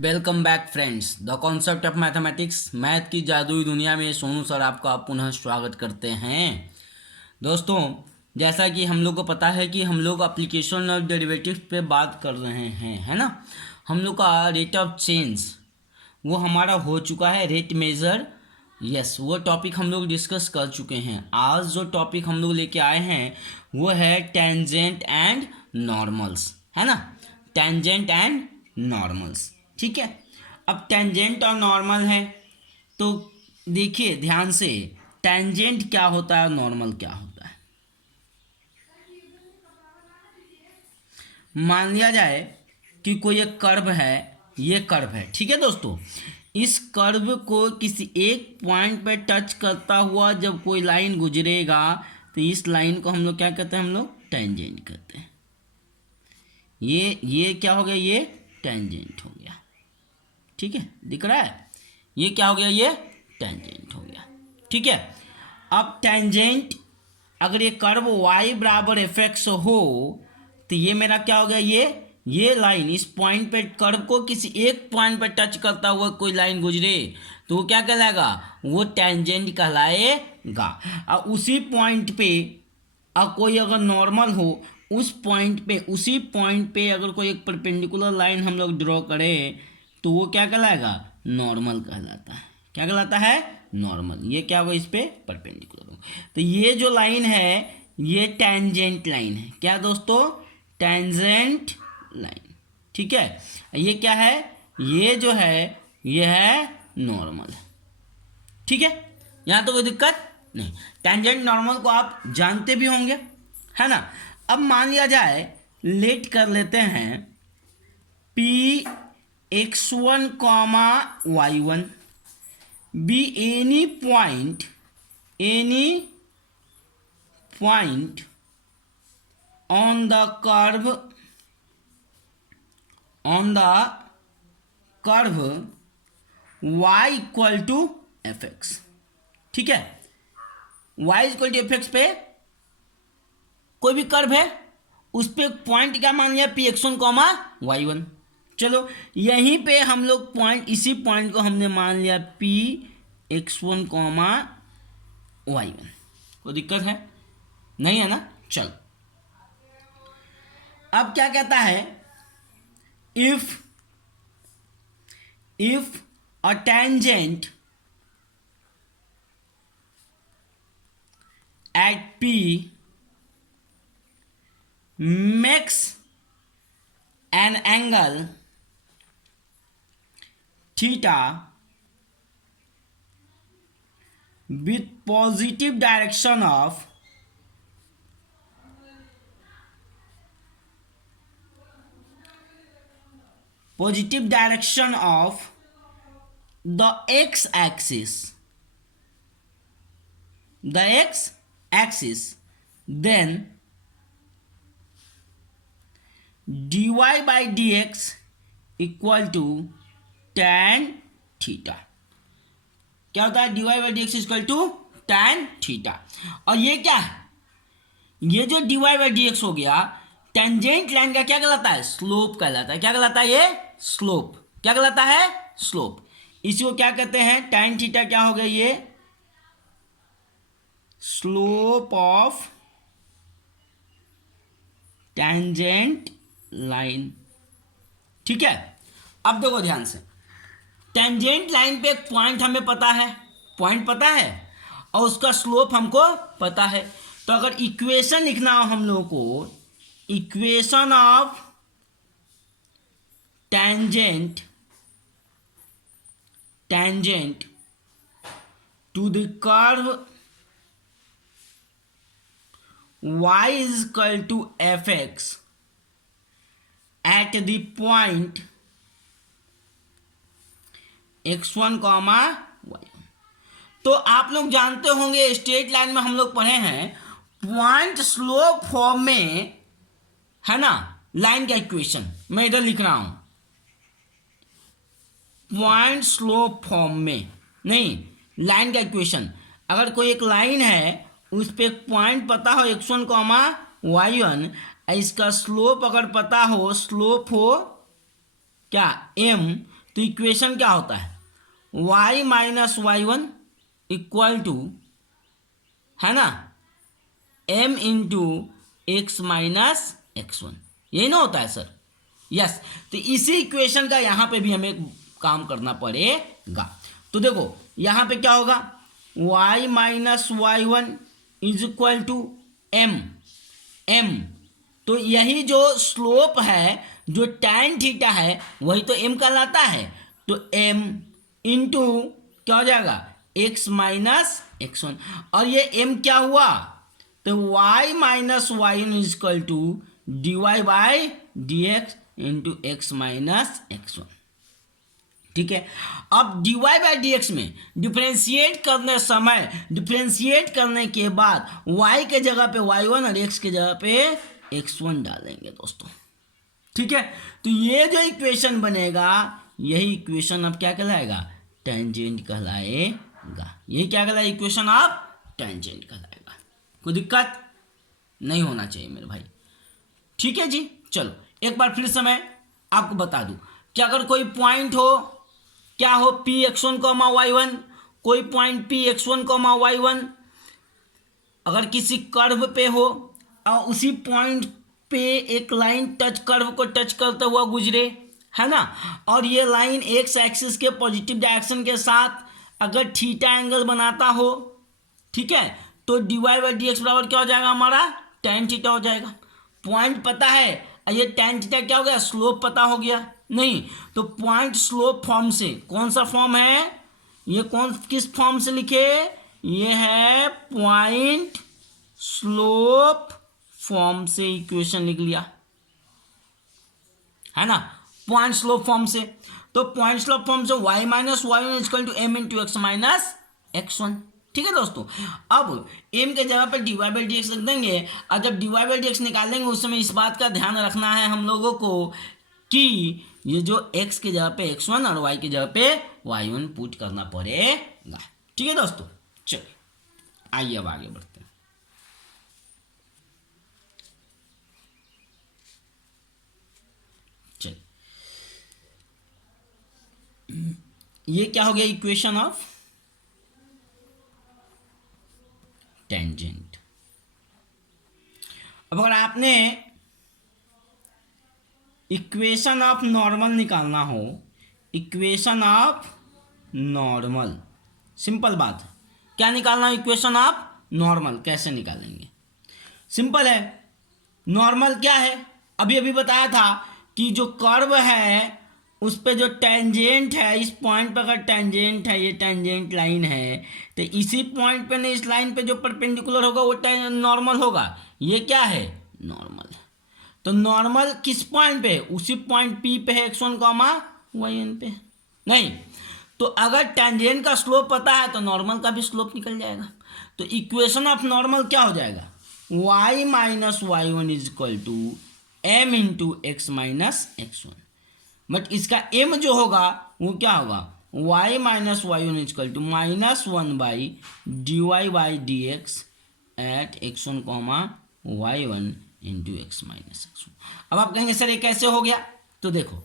Welcome back friends. The concept of mathematics, math की जादुई दुनिया में सोनू सर आपका पुनः स्वागत करते हैं। दोस्तों, जैसा कि हम लोग को पता है कि हम लोग एप्लीकेशन ऑफ डेरिवेटिव्स पे बात कर रहे हैं, है ना। हम लोग का रेट ऑफ चेंज वो हमारा हो चुका है, रेट मेजर। यस, वो टॉपिक हम लोग डिस्कस कर चुके हैं। आज जो टॉपिक हम लोग लेके आए हैं वो है टेंजेंट एंड नॉर्मल्स, है ना। टेंजेंट एंड नॉर्मल्स, ठीक है। अब टेंजेंट और नॉर्मल है तो देखिए ध्यान से, टेंजेंट क्या होता है और नॉर्मल क्या होता है। मान लिया जाए कि कोई एक कर्व है, ये कर्व है, ठीक है दोस्तों। इस कर्व को किसी एक पॉइंट पे टच करता हुआ जब कोई लाइन गुजरेगा तो इस लाइन को हम लोग क्या कहते हैं, हम लोग टेंजेंट कहते हैं। ये क्या हो गया, ये टेंजेंट हो गया, ठीक है। दिख रहा है, ये क्या हो गया, ये टेंजेंट हो गया, ठीक है। अब टेंजेंट, अगर ये कर्व y बराबर एफ एक्स हो तो ये मेरा क्या हो गया, ये लाइन इस पॉइंट पे, कर्व को किसी एक पॉइंट पे टच करता हुआ कोई लाइन गुजरे तो वो क्या कहलाएगा, वो टेंजेंट कहलाएगा। और उसी पॉइंट पे कोई अगर नॉर्मल हो, उस पॉइंट पे, उसी पॉइंट पे अगर कोई एक परपेंडिकुलर लाइन हम लोग ड्रॉ करें तो वो क्या कहलाएगा, नॉर्मल कहलाता है। क्या कहलाता है, नॉर्मल। ये क्या होगा, इस पे परपेंडिकुलर हो। तो ये जो लाइन है ये टेंजेंट लाइन है। क्या दोस्तों, टेंजेंट लाइन, ठीक है। ये क्या है, ये जो है ये है नॉर्मल, ठीक है। यहाँ तो कोई दिक्कत नहीं। टेंजेंट नॉर्मल को आप जानते भी होंगे, है ना। अब मान लिया जाए, लेट कर लेते हैं P x1 comma y1 be any point on the curve y equal to F X, ठीक है। y equal to F X पे कोई भी कर्व है, उस पे पॉइंट क्या मान लिया, P X one comma Y one. चलो यहीं पे हम लोग पॉइंट, इसी पॉइंट को हमने मान लिया P X one comma Y one. कोई दिक्कत है नहीं, है ना। चलो अब क्या कहता है, if a tangent at P makes an angle theta with positive direction of the x-axis, then dy by dx equal to tan theta. क्या होता है, dy by D X equal to tan theta. और ये क्या है, ये जो dy by D x हो गया, टेंजेंट लाइन का क्या कहलाता है, स्लोप कहलाता है। क्या कहलाता है, ये स्लोप। क्या कहलाता है, स्लोप। इसी को क्या कहते हैं, tan थीटा क्या हो गया, ये स्लोप ऑफ टेंजेंट लाइन, ठीक है। अब देखो ध्यान से, टेंजेंट लाइन पे एक पॉइंट हमें पता है, पॉइंट पता है, और उसका स्लोप हमको पता है। तो अगर इक्वेशन लिखना हो हम लोगों को, equation of tangent to the curve y is equal to fx at the point x1 comma y। तो आप लोग जानते होंगे, स्ट्रेट लाइन में हम लोग पढ़े हैं, पॉइंट स्लोप फॉर्म में, है ना। लाइन का इक्वेशन मैं इधर लिख रहा हूं, पॉइंट स्लोप फॉर्म में नहीं, लाइन का इक्वेशन। अगर कोई एक लाइन है, उस पर एक पॉइंट पता हो x1 कॉमा y1, इसका स्लोप अगर पता हो, स्लोप हो क्या m, तो तो इक्वेशन क्या होता है, y minus Y one equal to, है ना, m into X minus X one, यही ना होता है सर। यस, तो इसी इक्वेशन का यहाँ पे भी हमें काम करना पड़ेगा। तो देखो यहाँ पे क्या होगा, y minus Y one is equal to m, तो यही जो स्लोप है, जो tan थीटा है, वही तो m कहलाता है। तो m इंटू क्या हो जाएगा, x माइनस एक्स वन, और ये m क्या हुआ, तो y minus Y one is equal to D Y by D X into X minus X one. ठीक है, अब dy बाई डी एक्स में डिफ्रेंशिएट करने समय, डिफ्रेंशिएट करने के बाद y के जगह पे y1 और x के जगह पे x1 डालेंगे दोस्तों। ठीक है, तो ये जो इक्वेशन बनेगा, यही इक्वेशन अब क्या कहलाएगा, टेंजेंट कहलाएगा। यही क्या कहलाएगा, इक्वेशन अब टेंजेंट कहलाएगा। कोई दिक्कत नहीं होना चाहिए मेरे भाई। ठीक है जी, चलो एक बार फिर से मैं आपको बता दूं कि अगर कोई पॉइंट हो, क्या हो, P X one comma Y one, कोई point P X one comma Y one अगर किसी कर्व पे हो और उसी पॉइंट पे एक लाइन टच, कर्व को टच करते हुआ गुजरे, है ना, और ये लाइन एक्स एक्सिस के पॉजिटिव डायरेक्शन के साथ अगर थीटा एंगल बनाता हो, ठीक है, तो D Y by D X बराबर क्या हो जाएगा हमारा, tan थीटा हो जाएगा। पॉइंट पता है, ये tan थीटा क्या हो गया, स्लोप पता हो गया नहीं, तो पॉइंट स्लोप फॉर्म से, कौन सा फॉर्म है ये, किस फॉर्म से लिखे, ये है पॉइंट स्लोप फॉर्म से इक्वेशन लिख लिया, है ना, पॉइंट स्लोप फॉर्म से। तो पॉइंट स्लोप फॉर्म से y minus Y one equal to M into X minus X one. ठीक है दोस्तों, अब m के जगह पे D Y by D X रख देंगे, और जब D Y by D X निकालेंगे उस समय इस बात का ध्यान रखना है हम लोगों को कि ये जो x के जगह पे x1 और y के जगह पे y1 पुट करना पड़ेगा। ठीक है दोस्तों, चलिए आइए अब आगे बढ़ते हैं। चलिए, ये क्या हो गया, इक्वेशन ऑफ टेंजेंट। अब अगर आपने इक्वेशन ऑफ नॉर्मल निकालना हो, इक्वेशन ऑफ नॉर्मल, सिंपल बात है, क्या निकालना है, इक्वेशन ऑफ नॉर्मल कैसे निकालेंगे, सिंपल है। नॉर्मल क्या है, अभी अभी बताया था कि जो कर्व है उस पे जो टेंजेंट है, इस पॉइंट पर अगर टेंजेंट है, ये टेंजेंट लाइन है, तो इसी पॉइंट पे नहीं, इस लाइन पे जो परपेंडिकुलर होगा वो नॉर्मल होगा। ये क्या है, नॉर्मल। तो नॉर्मल किस पॉइंट पे, उसी पॉइंट पी पे है, x1 कॉमा y1 पे नहीं। तो अगर टेंजेंट का स्लोप पता है तो नॉर्मल का भी स्लोप निकल जाएगा। तो इक्वेशन ऑफ नॉर्मल क्या हो जाएगा, y minus Y one is equal to M into X minus X one. But इसका m जो होगा वो क्या होगा, y minus Y one is equal to minus one by D Y by D X at X one comma Y one into X minus X one. अब आप कहेंगे sir ये कैसे हो गया, तो देखो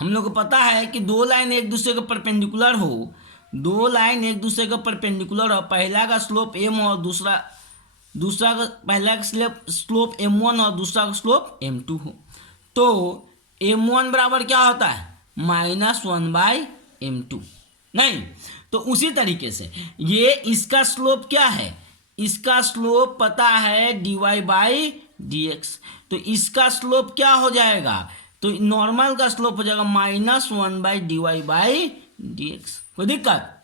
हम लोग को पता है कि दो लाइन एक दूसरे के परपेंडिकुलर हो, दो लाइन एक दूसरे के परपेंडिकुलर हो, पहला का स्लोप m हो, दूसरा का पहला का स्लोप m1 और दूसरा का स्लोप m2 हो, तो m1 बराबर क्या होता है, माइनस वन बाई m2 नहीं। तो उसी तरीके से ये इसका स्लोप क्या है, इसका स्लोप पता है dy बाई डी एक्स, तो इसका स्लोप क्या हो जाएगा, तो नॉर्मल का स्लोप हो जाएगा minus one by D Y by D X. कोई दिक्कत,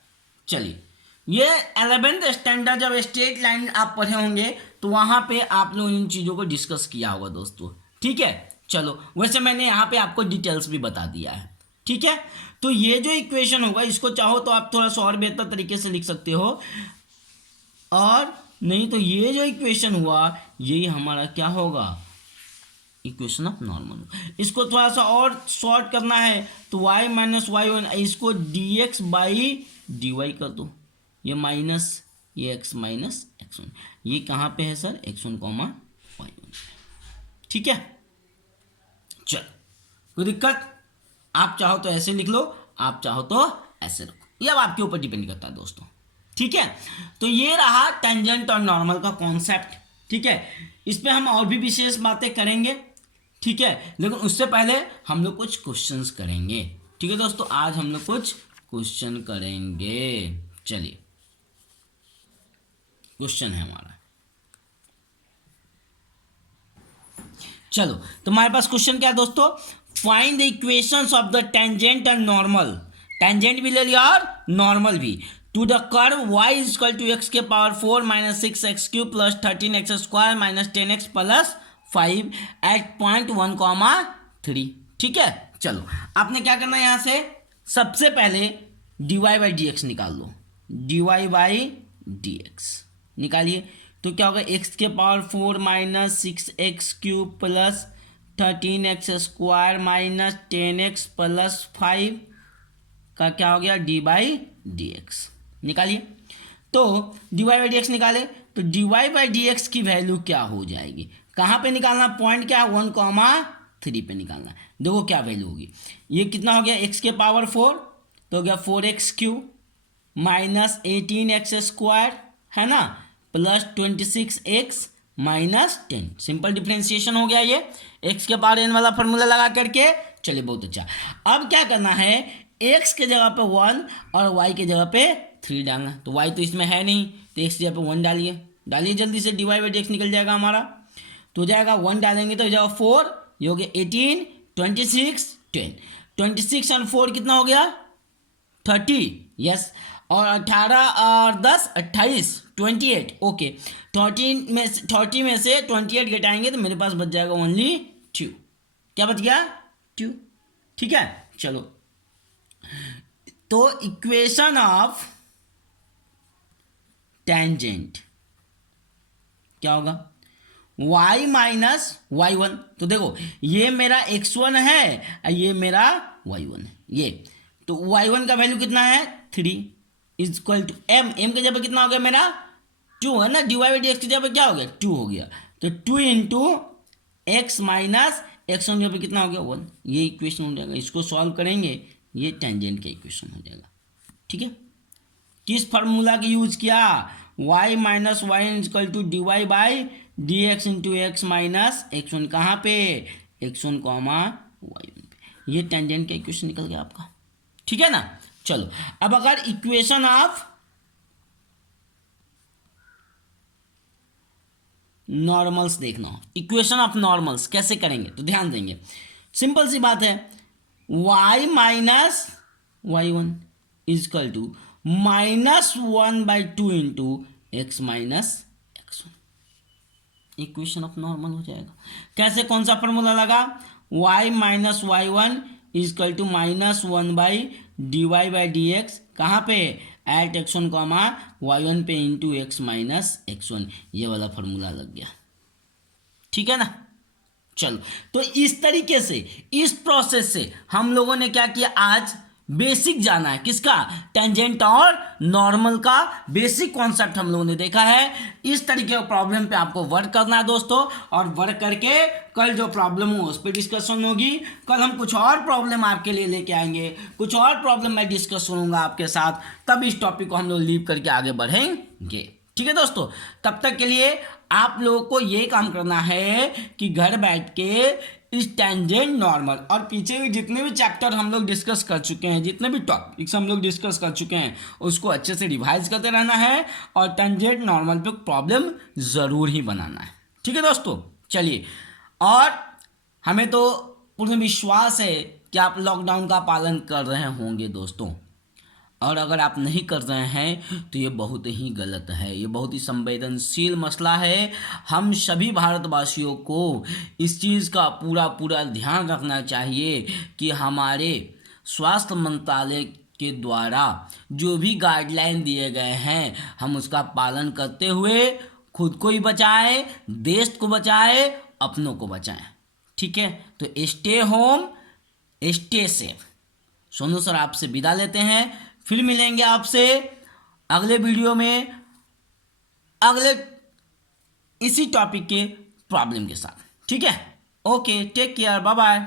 चलिए ये 11th स्टैंडर्ड जब स्ट्रेट लाइन आप पढ़े होंगे तो वहाँ पे आप लोग इन चीज़ों को डिस्कस किया होगा दोस्तों। ठीक है, चलो वैसे मैंने यहाँ पे आपको डिटेल्स भी बता दिया है। ठीक है, तो ये जो इक्वेशन होगा इसको चाहो तो आप थोड़ा सा और बेहतर तरीके से लिख सकते हो, और नहीं तो ये जो इक्वेशन हुआ यही हमारा क्या होगा, इक्वेशन ऑफ नॉर्मल। इसको थोड़ा सा और शॉर्ट करना है तो y माइनस वाई वन, इसको dx बाई डी वाई कर दो, ये माइनस ये x माइनस एक्स वन, ये कहाँ पे है sir, x1 comma Y one. ठीक है, चलो कोई दिक्कत, आप चाहो तो ऐसे लिख लो, आप चाहो तो ऐसे रखो, ये अब आपके ऊपर डिपेंड करता है दोस्तों। ठीक है, तो ये रहा टेंजेंट और नॉर्मल का कॉन्सेप्ट। ठीक है, इस पे हम और भी विशेष बातें करेंगे। ठीक है, लेकिन उससे पहले हम लोग कुछ क्वेश्चंस करेंगे। ठीक है दोस्तों, आज हम लोग कुछ क्वेश्चन करेंगे। चलिए, क्वेश्चन है हमारा, चलो तो हमारे पास क्वेश्चन क्या है दोस्तों, find the equations of the tangent and normal, tangent भी ले लिया और नॉर्मल भी, to the curve y is equal to X के power 4 minus 6x³ plus 13x² minus 10x plus 5 at point 1,3। ठीक है, चलो आपने क्या करना है, यहाँ से सबसे पहले dy बाई डी एक्स निकाल लो, dy बाई डी एक्स निकालिए, तो क्या होगा, x के power 4 minus 6x³ plus 13x² minus 10x plus 5 का क्या हो गया, डी बाई डी एक्स निकालिए। तो D Y by D X निकाले, तो D Y by D X की वैल्यू क्या हो जाएगी, कहाँ पे निकालना, पॉइंट क्या है 1,3 पे निकालना। देखो क्या वैल्यू होगी, ये कितना हो गया, x के पावर 4 तो हो गया 4x³ माइनस 18x² है ना, plus 26x minus 10, simple differentiation हो गया ये x के पावर n वाला फॉर्मूला लगा करके। चलिए बहुत अच्छा, अब क्या करना है, x के जगह पे 1 और y के जगह पे 3 डालना, तो y तो इसमें है नहीं, तो x की जगह पे 1 डालिए जल्दी से, D Y by D X निकल जाएगा हमारा, तो हो जाएगा 1 डालेंगे तो हो जाएगा 4, ये हो गया 18, 26, 10, 26 और 4 कितना हो गया 30, यस, और 18 और 10 28, 28, ओके, 30 में से 28 घटाएंगे तो मेरे पास बच जाएगा ओनली 2, क्या बच गया 2। ठीक है, चलो तो इक्वेशन ऑफ टेंजेंट क्या होगा, y माइनस y1, तो देखो ये मेरा x1 है, ये मेरा y1 है, ये तो y1 का वैल्यू कितना है 3 इज इक्वल टू m के जगह कितना हो गया मेरा 2 है ना, D Y by D X की जगह क्या हो गया 2 हो गया, तो 2 इंटू एक्स माइनस x1 के जगह कितना हो गया 1, ये इक्वेशन हो जाएगा, इसको सॉल्व करेंगे ये टेंजेंट का इक्वेशन हो जाएगा। ठीक है, किस फार्मूला की यूज किया, y minus Y equal to D Y by D X into X minus x1, कहाँ पे x1 कॉमा y1 पे, ये टेंजेंट का इक्वेशन निकल गया आपका। ठीक है ना, चलो अब अगर इक्वेशन ऑफ नॉर्मल्स देखना हो, इक्वेशन ऑफ नॉर्मल्स कैसे करेंगे, तो ध्यान देंगे, सिंपल सी बात है, y minus y1 equal to -1/2 into X minus x1, equation of normal हो जाएगा। कैसे, कौन सा फॉर्मूला लगा, y minus y1 equal to -1/dy/dx, कहाँ पे एट x1 कॉमा y1 पे इंटू एक्स माइनस x1, ये वाला फॉर्मूला लग गया। ठीक है ना, चलो तो इस तरीके से, इस प्रोसेस से हम लोगों ने क्या किया, आज बेसिक जाना है, किसका, टेंजेंट और नॉर्मल का बेसिक कॉन्सेप्ट हम लोगों ने देखा है। इस तरीके के प्रॉब्लम पे आपको वर्क करना है दोस्तों, और वर्क करके कल जो प्रॉब्लम हो उस पर डिस्कशन होगी। कल हम कुछ और प्रॉब्लम आपके लिए लेके आएंगे, कुछ और प्रॉब्लम मैं डिस्कस करूंगा आपके साथ, तब इस टॉपिक को हम लोग लीव करके आगे बढ़ेंगे। ठीक है दोस्तों, तब तक के लिए आप लोगों को ये काम करना है कि घर बैठ के इस टेंजेंट नॉर्मल और पीछे भी जितने भी चैप्टर हम लोग डिस्कस कर चुके हैं, जितने भी टॉपिक्स हम लोग डिस्कस कर चुके हैं, उसको अच्छे से रिवाइज करते रहना है और टेंजेंट नॉर्मल पे प्रॉब्लम ज़रूर ही बनाना है। ठीक है दोस्तों, चलिए, और हमें तो पूर्ण विश्वास है कि आप लॉकडाउन का पालन कर रहे होंगे दोस्तों, और अगर आप नहीं कर रहे हैं तो ये बहुत ही गलत है, ये बहुत ही संवेदनशील मसला है। हम सभी भारतवासियों को इस चीज़ का पूरा ध्यान रखना चाहिए कि हमारे स्वास्थ्य मंत्रालय के द्वारा जो भी गाइडलाइन दिए गए हैं हम उसका पालन करते हुए खुद को ही बचाएं, देश को बचाएं, अपनों को बचाएं। ठीक है, तो stay home, stay safe. Sonu sir आपसे विदा लेते हैं, फिर मिलेंगे आपसे अगले वीडियो में अगले इसी टॉपिक के प्रॉब्लम के साथ। ठीक है, okay, take care, bye bye.